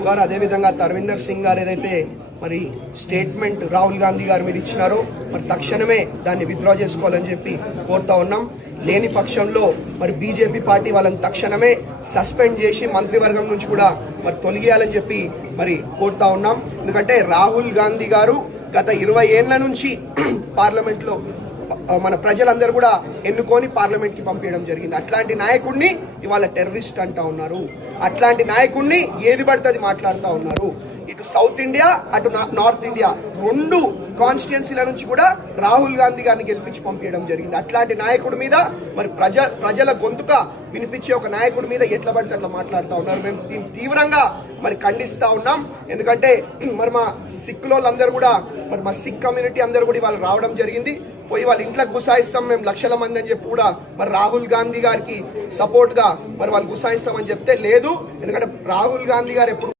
యాదవ్ గారు అదేవిధంగా తర్విందర్ సింగ్ గారు ఏదైతే మరి స్టేట్మెంట్ రాహుల్ గాంధీ గారి మీద ఇచ్చినారో మరి తక్షణమే దాన్ని విత్డ్రా చేసుకోవాలని చెప్పి కోరుతా ఉన్నాం. లేని పక్షంలో మరి బీజేపీ పార్టీ వాళ్ళని తక్షణమే సస్పెండ్ చేసి మంత్రివర్గం నుంచి కూడా మరి తొలగియాలని చెప్పి మరి కోరుతా ఉన్నాం. ఎందుకంటే రాహుల్ గాంధీ గారు గత 20 ఏళ్ల నుంచి పార్లమెంట్లో మన ప్రజలందరూ కూడా ఎన్నుకొని పార్లమెంట్ కి పంపించడం జరిగింది. అట్లాంటి నాయకుడిని ఇవాళ టెర్రరిస్ట్ అంటా ఉన్నారు. అట్లాంటి నాయకుడిని ఏది పడితే అది మాట్లాడుతూ ఉన్నారు. ఇటు సౌత్ ఇండియా అటు నార్త్ ఇండియా 2 కాన్స్టిట్యున్సీల నుంచి కూడా రాహుల్ గాంధీ గారిని గెలిపించి పంపించడం జరిగింది. అట్లాంటి నాయకుడి మీద మరి ప్రజల గొంతుక వినిపించే ఒక నాయకుడి మీద ఎట్లా పడితే అట్లా మాట్లాడుతూ ఉన్నారు. మేము దీన్ని తీవ్రంగా మరి ఖండిస్తా ఉన్నాం. ఎందుకంటే మరి మా సిక్కులందరూ కూడా మరి మా సిక్ కమ్యూనిటీ అందరూ కూడా ఇవాళ రావడం జరిగింది. పోయి వాళ్ళ ఇంట్లోకి గుసాయిస్తాం మేము లక్షల మంది అని చెప్పి కూడా మరి రాహుల్ గాంధీ గారికి సపోర్ట్ గా మరి వాళ్ళు గుసాయిస్తామని చెప్తే లేదు. ఎందుకంటే రాహుల్ గాంధీ గారు ఎప్పుడు